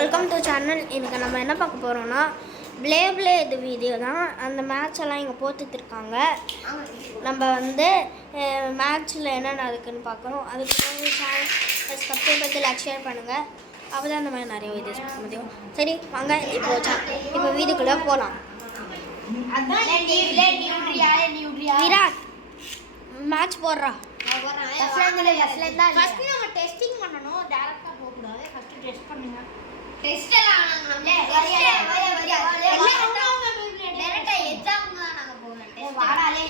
Welcome to channel. இன்றைக்கி நம்ம என்ன பார்க்க போகிறோம்னா பிளே இது வீடியோ தான். அந்த மேட்ச் எல்லாம் இங்கே போட்டுட்ருக்காங்க. நம்ம வந்து மேட்ச்சில் என்னென்ன இருக்குதுன்னு பார்க்குறோம். அதுக்கு சேனல் சப்ஸ்கிரைப் பண்ணி லைக் ஷேர் பண்ணுங்கள். அப்போ தான் அந்த மாதிரி நிறைய வீடியோஸ் பார்க்க முடியும். சரி வாங்க இப்போ வீடியோக்குள்ளே போகலாம். விராட் மேட்ச் போடுறா. ஃபர்ஸ்ட் நம்ம டெஸ்டிங் பண்ணனும். டைரக்டா போக கூடாது. ஃபர்ஸ்ட் டெஸ்ட் பண்ணுங்க. டெஸ்ட் எல்லாம் நாங்க டைரக்டா எக்ஸாம் தான் நாங்க போறோம். வாடாலே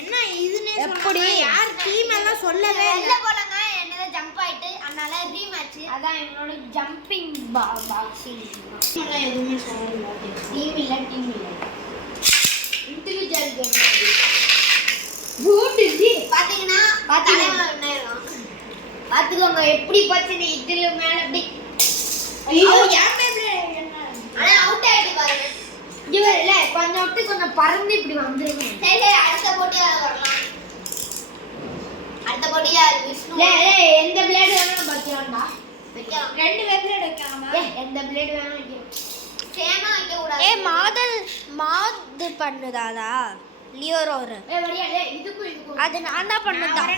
என்ன இதுனே எப்படி யார் டீம் எல்லாம் சொல்லவே இல்ல போலங்க. என்னது ஜம்ப் ஆயிட்டு அதனால ரீமேட்ச். அதான் என்னோட ஜம்பிங் பாக்ஸிங் எல்லாம் எதுவுமே சொல்லல. டீம் இல்ல இன்டிவிஜுவல் கேம் பாத்தீங்கன்னா பாத்துக்கோங்க எப்படி பச்சுன்னு இதுல மேல அப்படி அவுட் ஆயிட்டு பாருங்க. இவர் இல்ல கொஞ்சம் விட்டு கொஞ்சம் பறந்து இப்படி வந்துருங்க. சரி அடுத்த போட்டியா வரலாம். அடுத்த போட்டியா விஷ்ணு எந்த பிளேட் வேணாலும் வைக்கலாம்டா. வைக்கலாம். ரெண்டு பிளேட் வைக்கலாமா? எந்த பிளேட் வேணாலும் வைக்கலாம். சேமா வைக்க கூடாது. மாது பண்ணுதாதா லியோரோர் அது நான் தான் பண்ணதான்.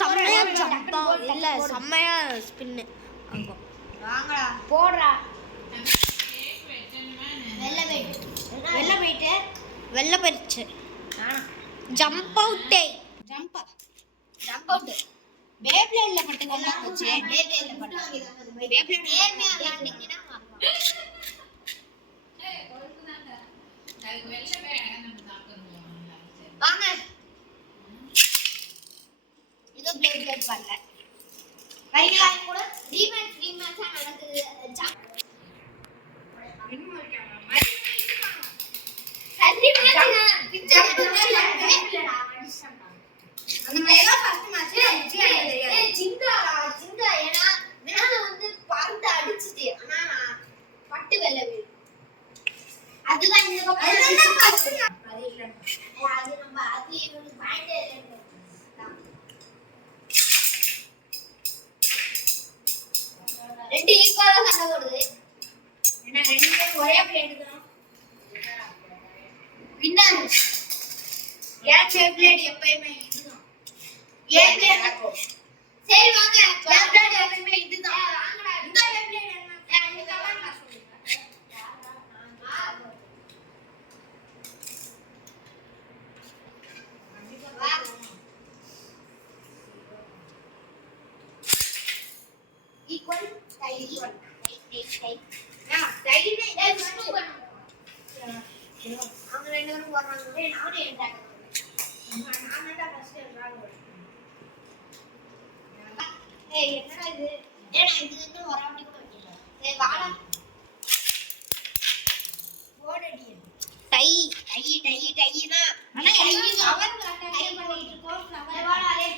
செம்மையா ஜம்பா இல்ல செம்மையா ஸ்பின்னு ஆகும். வாங்கடா போடுறா. வெள்ள போயிடுச்சு. ஜம்ப் அவுட்டே ஜம்ப் அவுட் பேப்ளேட்ல மட்டும் நல்லா போச்சு. பேப்ளேட்ல மட்டும் பேப்ளேட் ஏர்மையா லேண்டிங்னா வாங்க இது பிளேட் பண்ணல. ரைட்ல கூட ரீமேட்ச் நடக்குது. ரெண்டு ஈக்குவலா சண்டை போடுது. ஏன்னா ரெண்டு பேரும் ஒரே பிளேட் தான். வின்னர் ஏன் பிளேட் எப்பவுமே இதுதான். ஏன் பிளேட் சரி வாங்க. ஏன் பிளேட் எப்பவுமே இதுதான். வாங்கடா இந்த பிளேட் என்ன இந்த கலர்ல சொல்லுங்க. ஈக்குவல் டை டைனே விஷ்ணு பண்ணுங்க. அவங்க ரெண்டு பேரும் போறாங்க. நானே அட்டாக் பண்ணுவேன். நான் தான் ஃபர்ஸ்ட் ராங் வருவேன். என்னடா இது? ஏனா இது வந்து ஒரு ஆட்டி கூட வைக்கல. ஏய் வாடா. ஓடடி. டை தான். ஆனா அவர் டை பண்ணிட்டு இருக்கோம். ஃப்ளவர் வாடாலே.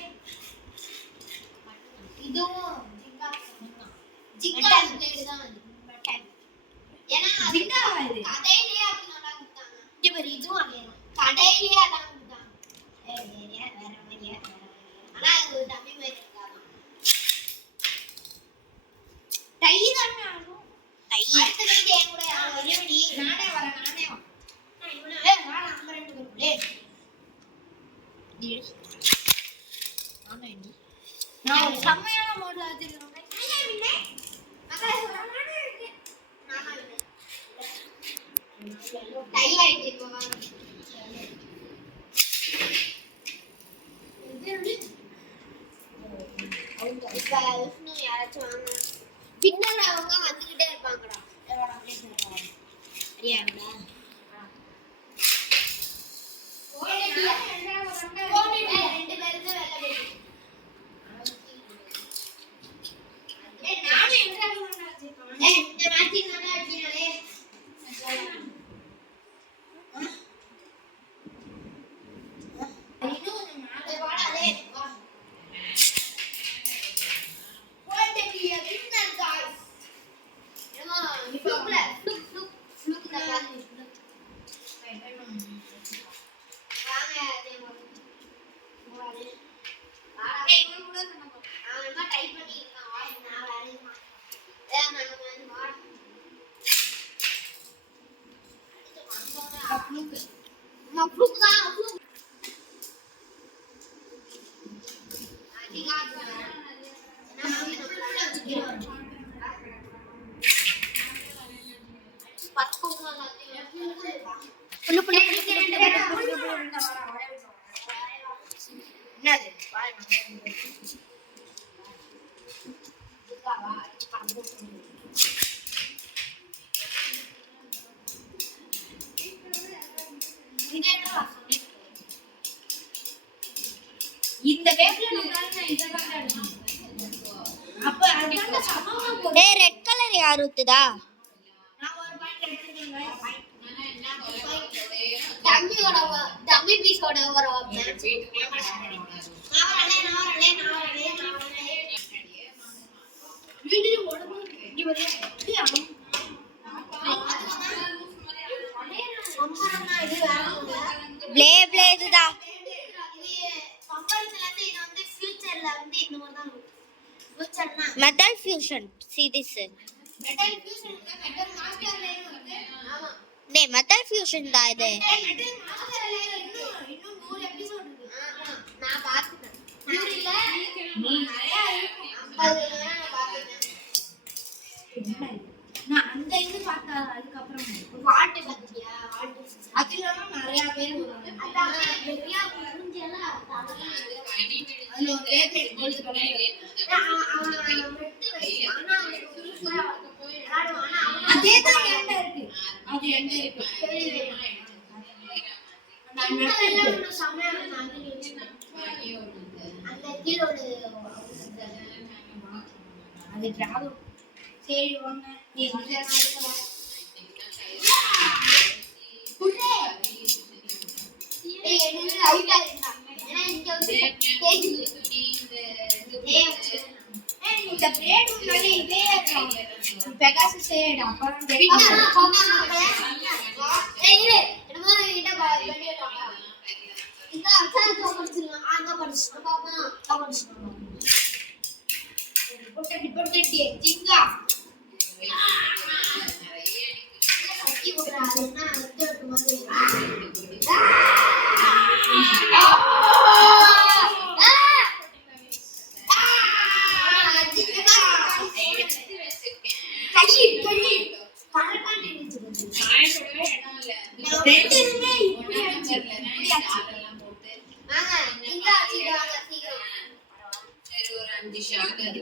இதுவும் ஜிங்கா பிளேட் தான். ஏனா ஜிங்கா இது கடையிலேயே அப்படி நல்லா கொடுத்தாங்க. இவர் இதுவும் அதே கடையிலேயே அதான் கொடுத்தாங்க. வேற மாதிரியா ஆனா இது டம்மி மாதிரி இருக்காங்க. டை தான் ஆகும். அடுத்த வந்து என் கூட வரேடி. நானே வரேன். நான் இவனே வாடா நம்ம ரெண்டு பேரும் நான் ஒரு செம்மையான மோட்ல வச்சிருக்கேன். மக்களே நானே இருக்கேன். டை ஆயிட்டு இப்போ வாங்க. இப்ப விஷ்ணு யாராச்சும் வாங்க. வின்னர் அவங்க வந்துகிட்டே இருப்பாங்கடா. எவ்வளோ பிளேஸ் இருக்காங்க சரியாடா. ரெண்டு பேருக்கு வெள்ள போயிட்டு நானே என்ட்ராக வச்சிருக்கேன். இந்த மேட்சிங் நல்லா வச்சினாலே நான் ஃப்ளூக் தான் ஃப்ளூக் இந்த வேவ்ல நம்மளால இதெல்லாம் அப்ப அதுக்கு சமமா போடு. டேய் ரெட் கலர் யார் ஊத்துதா? நான் ஒரு பாயிண்ட் எடுத்துக்கங்க. டம்மி பீஸோட ஒரு வீடியோ ஓடுமா இங்க வரையா இது ப்ளே ப்ளே இதுதான். Metal fusion see this. டேய் மெட்டல் ஃபியூஷன் தான் இது. நான் அந்த இது பார்த்தா அதுக்கப்புறம் வாட்டு பத்தியா அதுல நிறைய பேர் அதுல ஒரு ரேட் கோல்ட் கிடையாது. அதே தான் என்கிட்ட இருக்கு. அது என்கிட்ட இருக்கு. அந்த கீழோட அது டிராகன் சரி வாங்க நீ இங்க நடக்கலாம் குட்டே ஏய் என்ன அவுட் ஆயிட்டா ஏனா இங்க வந்து கேஜி ஏய் இந்த பிளேட் உன்னால இதே பெகாசஸ் சேடா அப்புறம் ஏய் இரு என்னமோ கிட்ட வெளிய போடா இந்த அசால்ட்டா படிச்சிடலாம் அங்க படிச்சிடலாம் பாப்பா படிச்சிடலாம் பொட்டடி ஜிங்கா கட்டி போடுறாருன்னா அங்க மாதிரி கடி கடி பரப்பா நினைச்சு காயப்படவே இடம் இல்ல ரெண்டுமே இப்படி அடிச்சு அதெல்லாம் போட்டு வாங்க இங்க ஆச்சிடுவாங்க சீக்கிரம் சரி ஒரு 5 ஷாட் அது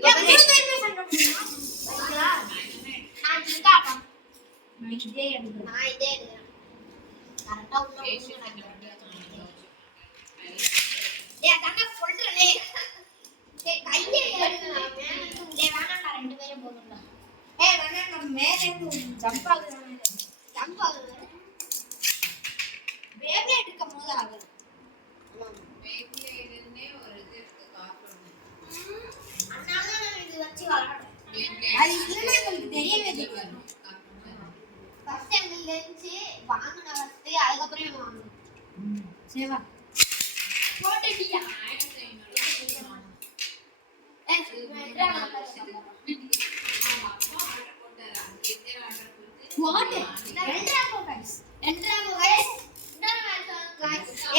நான் ஜிங்காடா நான் இதே எடுக்கிறேன் கரெக்ட்டா உள்ள ஏய் தண்ணி சொல்றலே ஏய் கையே எடுங்க டேய் வேணாம்டா ரெண்டு பேரும் போடுடா ஏய் வேணாம் நம்ம மேல இருந்து ஜம்ப் ஆகுறானே ஜம்ப் ஆகுது வேவ்ல எடுக்கும் போது ஆகுது வேவ்ல இருந்தே ஒரு இது இருக்கு காப்பணும் அதனால நான் இது வச்சு விளையாடுறேன் அது இல்லனா உங்களுக்கு தெரியவே தெரியாது ஃபர்ஸ்ட் டைம் லென்ஸ் வாங்குன ஃபர்ஸ்ட் அதுக்கு அப்புறம் வாங்குனேன் சேவா போட்டுட்டியா 1500 வாட் ரெண்டராமோ गाइस ரெண்டராமோ गाइस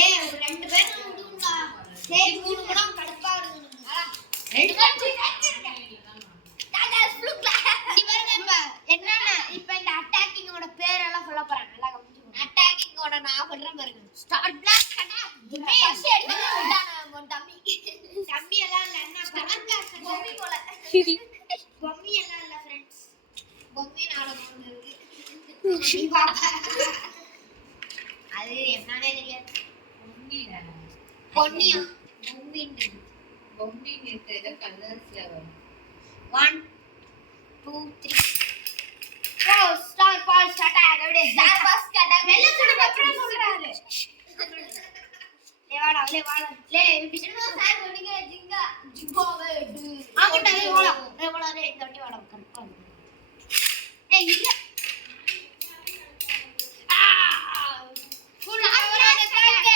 ஏய் ரெண்டு பேரும் விடுங்கடா சேவ் மூணு கூட கடுப்பா இருக்குங்க ரெண்டு பேரும் டாடா ஸ்ப்ளூக்ல நீ பாருங்க என்னன்னா இப்போ இந்த அட்டாக்கிங்கோட பேர் எல்லாம் சொல்ல போறேன் நல்லா கவனிச்சுக்கோங்க அட்டாக்கிங்கோட நான் சொல்றேன் பாருங்க ஸ்டார்ட் பிளாக் கடா ஏய் ஃபர்ஸ்ட் எடுத்து விட்டானே உன் தம்பி தம்பி எல்லாம் இல்ல என்ன கணக்கா பொம்மி போல பொம்மி எல்லாம் இல்ல फ्रेंड्स பொம்மி நாடகம் இருக்கு நீ பாப்பா அது என்னன்னே தெரியாது பொம்மி இல்ல பொன்னியா பொம்மி இருக்கிறது கலர்ஸ்ல வரும் 1 2 3 ஓ ஸ்டார் பால் ஸ்டார்ட் ஆகவே ஸ்டார் பாஸ் ஸ்டார்ட் ஆக வெல்ல கூட அப்புறம் சொல்றாரு லே வாடா லே விஷ்ணு சார் போடிங்க ஜிங்கா ஜிங்கோவே ஆகட்ட லே வாடா லே தட்டி வாடா கரெக்ட்டா ஏய் இல்ல full average start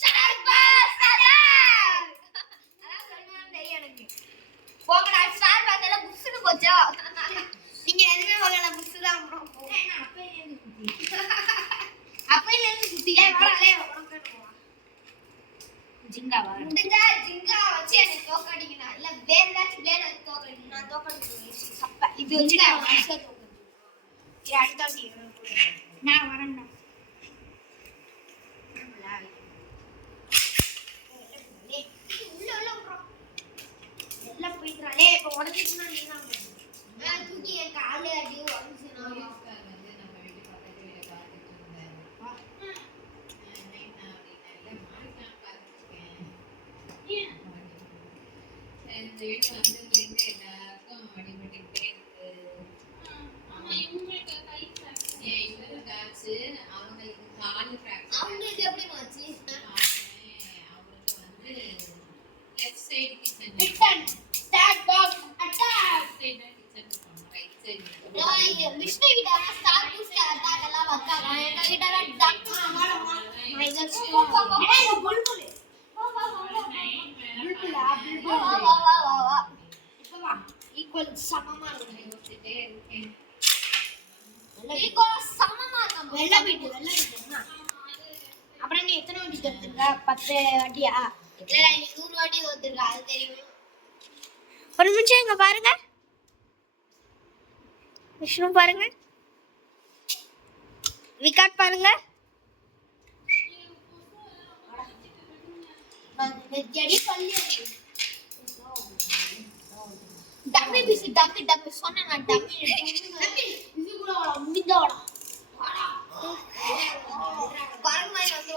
star pass start அதான் சொல்லுவாங்க தெரியும் எனக்கு போங்கடா ஸ்டார் பாஸ் எல்லாம் புஷ்னு போச்சா நீங்க எதுமே சொல்லல புஷ் தான் ப்ரோ அப்பையில இருந்து சுத்திட்டே வரலே ஜிங்காவா முடிஞ்சா ஜிங்கா வச்சு என்ன தோக்கடிக்கணும் இல்ல வேற ஏதாச்சும் பிளேட் வச்சு தோக்கடிக்கணும் நான் தோக்கடிக்கிறேன் சப்ப இது வச்சு நான் மனுஷன் தோக்கடிக்கிறேன் இது அடுத்த நீ நான் வரேன்டா உள்ள உள்ள விடுறோம் எல்லாம் போயிடுறாளே இப்ப உடஞ்சிச்சுன்னா நீ தான் தூக்கி என் காலு அடி உடஞ்சுனா விஷ்ணு கிட்ட ஸ்டார் பூஸ்ட் அட்டாக் எல்லாம் வச்சாங்க எங்க கிட்ட டக் ஈக்குவல் சமமா இருக்கு சமமா இருக்கும் வெள்ள வீட்டு அப்புறம் நீ எத்தனை வாட்டி தடுத்துருக்க 10 வாட்டியா இல்ல நீ 100 வாட்டி தடுத்துருக்க அது தெரியும் ஒரு நிமிஷம் இங்க பாருங்க விஷ்ணு பாருங்க விகாட் பாருங்க ஜடி பல்லி டம்மி பிசி டம்மி சொன்ன நான் டம்மி இது கூட வர முடிந்தோட பரமாய் வந்து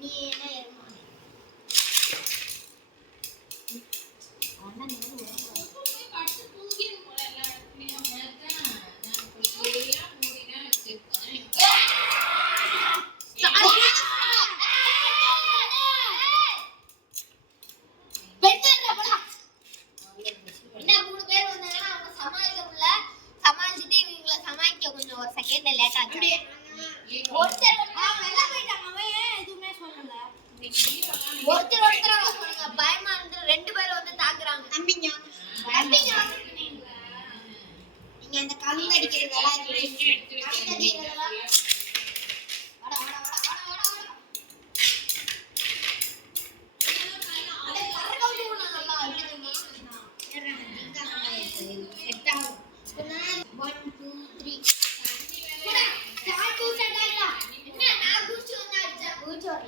நீ என்ன ஏறுமானே அண்ணா நீ கட்டு தூங்கி போல எல்லாம் நான் போய் மூடினா வச்சிருக்கேன் ஒரு செகண்ட் லேட் ஆச்சு ஒருத்தர் எதுவுமே சொல்லல ஒருத்தர் சொல்லுங்க பயமா இருந்து 2 பேர் வந்து தாக்குறாங்க தம்பிங்க நீங்க அந்த கவிதை அடிக்கிறீங்களா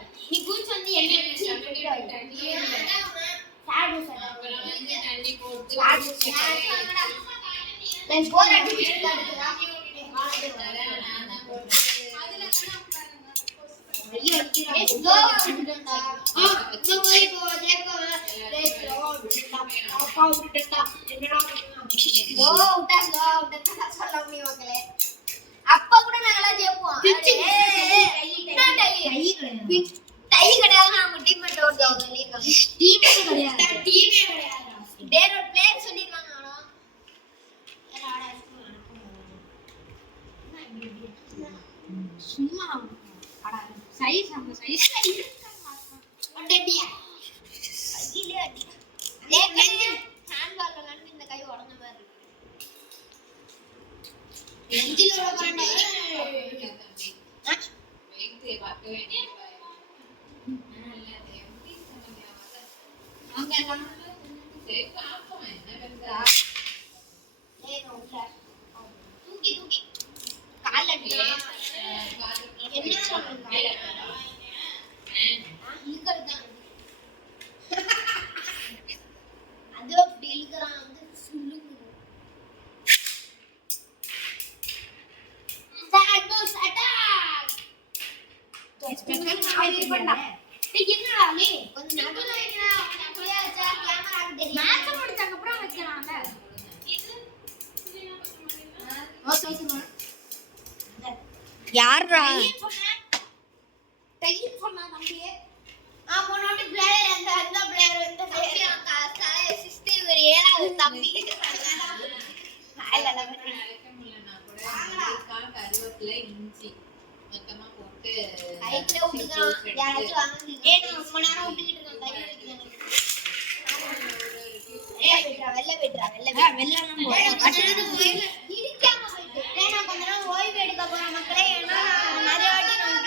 நீ குச்சி வந்து என்ன அப்ப கூட நாங்களா ஜெயிப்போம் டை கிடையாது நம்ம டீம்மேட் ஓடுறோம் டீமே கிடையாது வேற ஒரு பிளேயர் சொல்லிருக்காங்க சும்மா அட சைஸ் அந்த சைஸ் அடடியா கையிலே அடி ஹேண்ட் பால்ல வந்து இந்த கை உடைஞ்ச மாதிரி இருக்கு நெஞ்சில உடைஞ்சா வெயிட் பார்க்க வேண்டிய அங்க நம்ம சேஃப் ஆப்போம் என்ன வருதா தூக்கி கால் அடியா என்ன சொல்றீங்க இழுக்கறதா அது அப்படி இழுக்கறான் வந்து சுள்ளுங்க சாட்டோஸ் அட்டாக் எக்ஸ்பெக்ட் பண்ணி பண்ணா என்னடா நீ கொஞ்சம் நடுவுல வைக்கடா அப்படியே வச்சா கேமராக்கு தெரியும் மேட்ச் முடிச்சதுக்கு அப்புறம் வைக்கலாம்ல இது ஓகே ஓகே யாரா டைப் பண்ணா தம்பியே போனோட்டி பிளேயர் அந்த பிளேயர் இந்த தம்பி தலை சிஸ்டர் ஒரு ஏழாவது தம்பி இல்ல முடியலனா கூட கால் கருவத்துல இஞ்சி மொத்தமா போட்டு கையில ஊத்துறான் யாராச்சும் வாங்குங்க ரொம்ப நேரம் ஊத்திட்டு இருக்கான் கையில வைக்கிறாங்க வெள்ளம் இடிக்காம போயிட்டு நான் கொஞ்ச நேரம் ஓய்வு எடுக்க போறேன் மக்களே ஏன்னா நிறைய வாட்டி நான்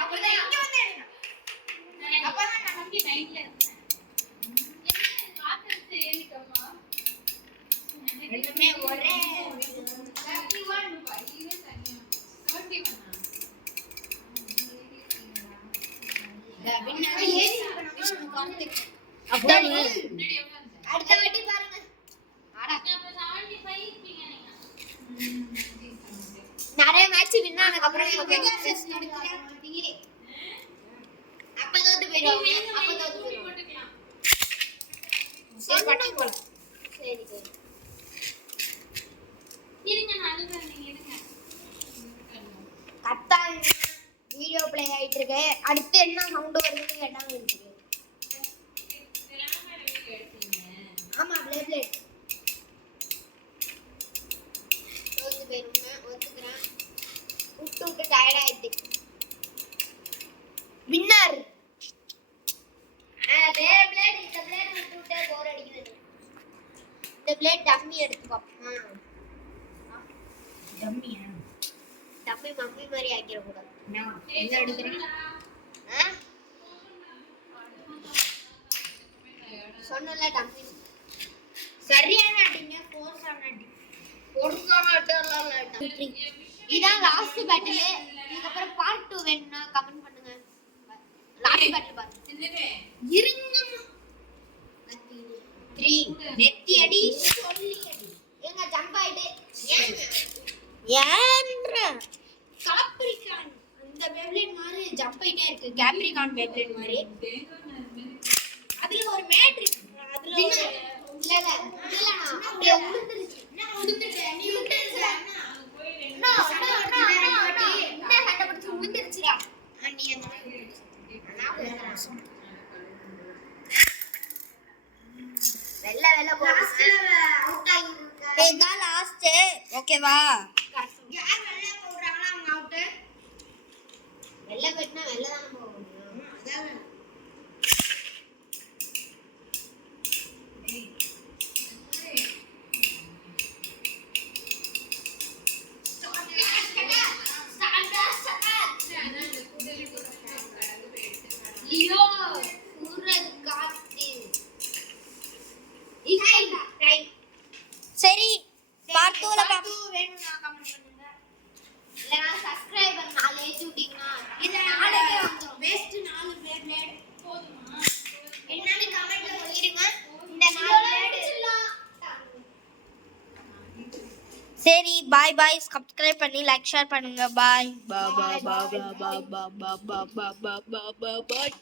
அப்படிதான் இங்க வந்து எடுங்க. அப்பதான் நான் வந்து 9ல இருந்தேன். ரெண்டுமே ஒரே 31 அப்படியே அடுத்த வாட்டி பாருங்க. நிறைய மேட்ச் வின் ஆனதுக்கு அப்புறம் அப்ப தோத்து போயிடுவாங்க. சரி பட்டி போல. சரி சரி. கத்தாங்க வீடியோ ப்ளே ஆயிட்டு இருக்கு. அடுத்து என்ன சவுண்ட் வருதுன்னு கேட்டாங்க இருக்கு. ஆமா ப்ளே ப்ளே தோத்து போயிருங்க. ஒத்துக்கிறேன். விட்டு டயர்ட் ஆயிட்டு. வின்னர் வேற பிளேட். இந்த பிளேட் விட்டுட்டே போர் அடிக்குது. இந்த பிளேட் டம்மி எடுத்துக்கோ. டம்மியா? டம்மி மம்மி மாதிரி ஆக்கிட கூடாது. நான் எங்க எடுக்கிறேன்? சொன்னல டம்மி. சரியான அடிங்க. ஃபோர்ஸான அடி. பொறுக்கான அட்டலாம் இல்ல. இதான் லாஸ்ட் பேட்டில். இதுக்கு அப்புறம் பார்ட் 2 வேணும்னா கமெண்ட் பண்ணுங்க. லாஸ்ட் பேட்டில் பாருங்க. இருங்க. 3 நெத்தி அடி சொல்லி அடி. எங்க ஜம்ப் ஆயிடு. ஏன்ற காப்ரிகான் அந்த பேப்லேட் மாதிரி ஜம்ப் ஆயிட்டே இருக்கு. கேப்ரிகான் பேப்லேட் மாதிரி. அதுல ஒரு மேட் இருக்கு. அதுல இல்ல அப்படியே உளுந்துருச்சு. நான் உளுந்துட்டேன். நீ உளுந்துருச்ச. நோ என்ன சண்டை பிடிச்சு உளுந்துருச்சுடா. நீ அந்த வெள்ள போறாங்க. அவுட் ஆகி இதுதான் லாஸ்ட். ஓகேவா? யார் வெள்ள போறாங்களோ அவங்க அவுட். வெள்ள போயிட்டா வெள்ள தான போக முடியும். அதான் லியோ ஊரது காத்து. சரி பார்ட் 2ல வேணும்னா கமெண்ட் பண்ணுங்க. இல்லனா சப்ஸ்கிரைபர் 4 ஏத்தி விட்டீங்கன்னா இந்த நாளைக்கே வந்துரும். வேஸ்ட் 4 பிளேட் போதுமா? என்னன்னு கமெண்ட்ல சொல்லிடுங்க. இந்த 4 பிளேட் சரி பாய் பாய். சப்ஸ்கிரைப் பண்ணி லைக் ஷேர் பண்ணுங்க. பாய் பாய் பாய் பாய் பாய் பாய் பாய் பாய் பாய் பாய் பாய்.